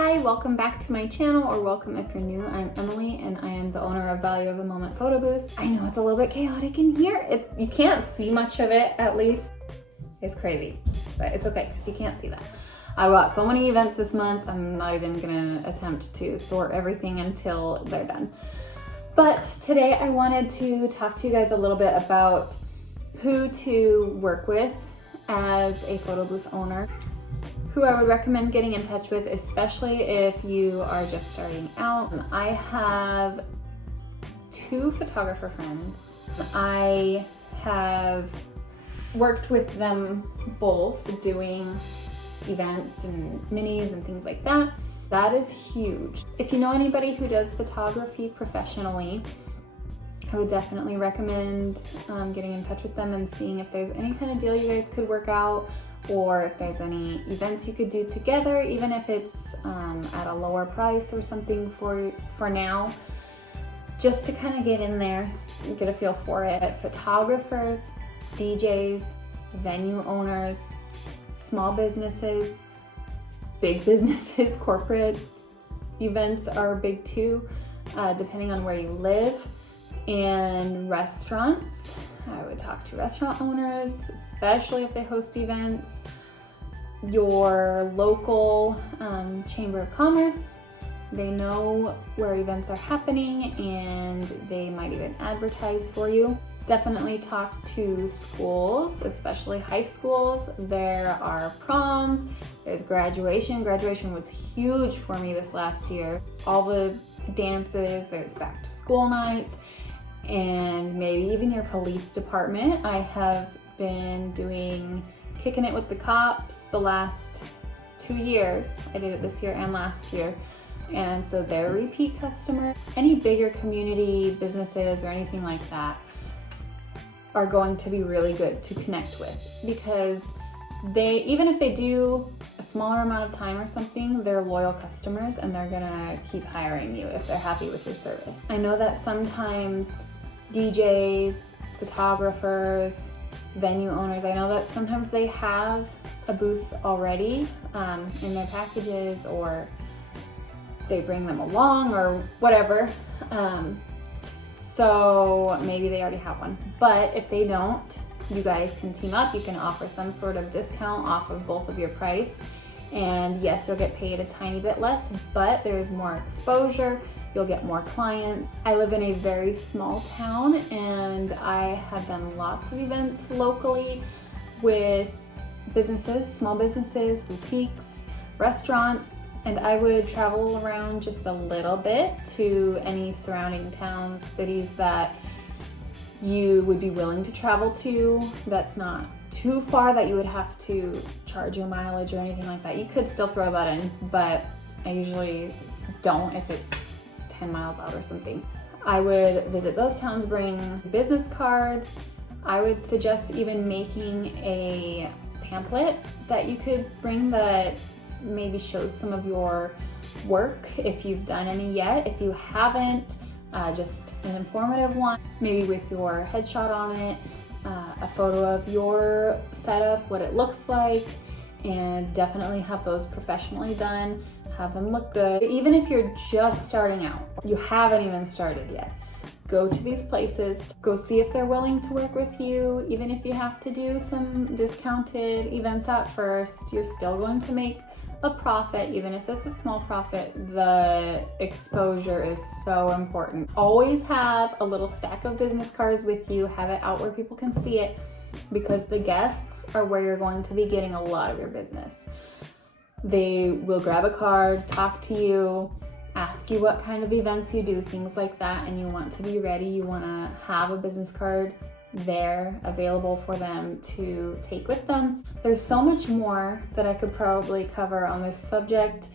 Hi, welcome back to my channel, or welcome if you're new. I'm Emily and I am the owner of Value of the Moment Photo Booth. I know it's a little bit chaotic in here. You can't see much of it, at least. It's crazy, but it's okay because you can't see that. I got so many events this month, I'm not even gonna attempt to sort everything until they're done. But today I wanted to talk to you guys a little bit about who to work with as a photo booth owner, who I would recommend getting in touch with, especially if you are just starting out. I have two photographer friends. I have worked with them both doing events and minis and things like that. That is huge. If you know anybody who does photography professionally, I would definitely recommend getting in touch with them and seeing if there's any kind of deal you guys could work out, or if there's any events you could do together, even if it's at a lower price or something for now, just to kind of get in there, get a feel for it. Photographers, DJs, venue owners, small businesses, big businesses, corporate events are big too, depending on where you live, and restaurants. I would talk to restaurant owners, especially if they host events, your local Chamber of Commerce. They know where events are happening and they might even advertise for you. Definitely talk to schools, especially high schools. There are proms, there's graduation. Graduation was huge for me this last year. All the dances, there's back to school nights, and maybe even your police department. I have been doing Kicking It with the Cops the last 2 years. I did it this year and last year. And so they're repeat customer. Any bigger community businesses or anything like that are going to be really good to connect with, because they, even if they do a smaller amount of time or something, they're loyal customers and they're gonna keep hiring you if they're happy with your service. I know that sometimes DJs, photographers, venue owners, I know that sometimes they have a booth already in their packages, or they bring them along or whatever. So maybe they already have one. But if they don't, you guys can team up. You can offer some sort of discount off of both of your price. And yes, you'll get paid a tiny bit less, but there's more exposure. You'll get more clients. I live in a very small town and I have done lots of events locally with businesses, small businesses, boutiques, restaurants. And I would travel around just a little bit to any surrounding towns, cities that you would be willing to travel to, that's not too far that you would have to charge your mileage or anything like that. You could still throw that in, but I usually don't if it's 10 miles out or something. I would visit those towns, bring business cards. I would suggest even making a pamphlet that you could bring that maybe shows some of your work, if you've done any yet. If you haven't, just an informative one, maybe with your headshot on it, a photo of your setup, what it looks like, and definitely have those professionally done, have them look good. Even if you're just starting out, you haven't even started yet, go to these places, go see if they're willing to work with you. Even if you have to do some discounted events at first, you're still going to make a profit. Even if it's a small profit, the exposure is so important. Always have a little stack of business cards with you, have it out where people can see it, because the guests are where you're going to be getting a lot of your business. They will grab a card, talk to you, ask you what kind of events you do, things like that, and you want to be ready. You want to have a business card there available for them to take with them. There's so much more that I could probably cover on this subject,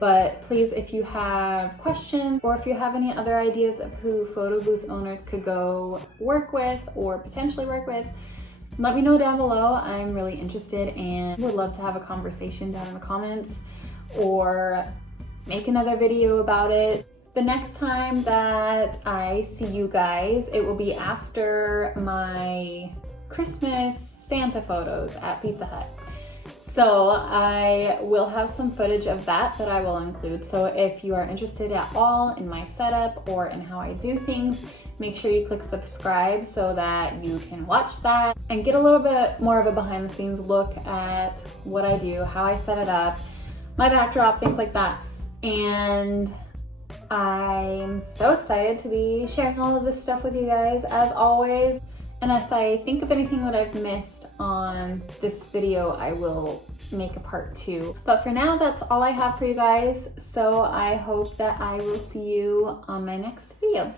but please, if you have questions or if you have any other ideas of who photo booth owners could go work with or potentially work with, let me know down below. I'm really interested and would love to have a conversation down in the comments or make another video about it. The next time that I see you guys, it will be after my Christmas Santa photos at Pizza Hut. So I will have some footage of that I will include. So if you are interested at all in my setup or in how I do things, make sure you click subscribe so that you can watch that and get a little bit more of a behind the scenes look at what I do, how I set it up, my backdrop, things like that. And I'm so excited to be sharing all of this stuff with you guys as always. And if I think of anything that I've missed on this video, I will make a part 2. But for now, that's all I have for you guys. So I hope that I will see you on my next video.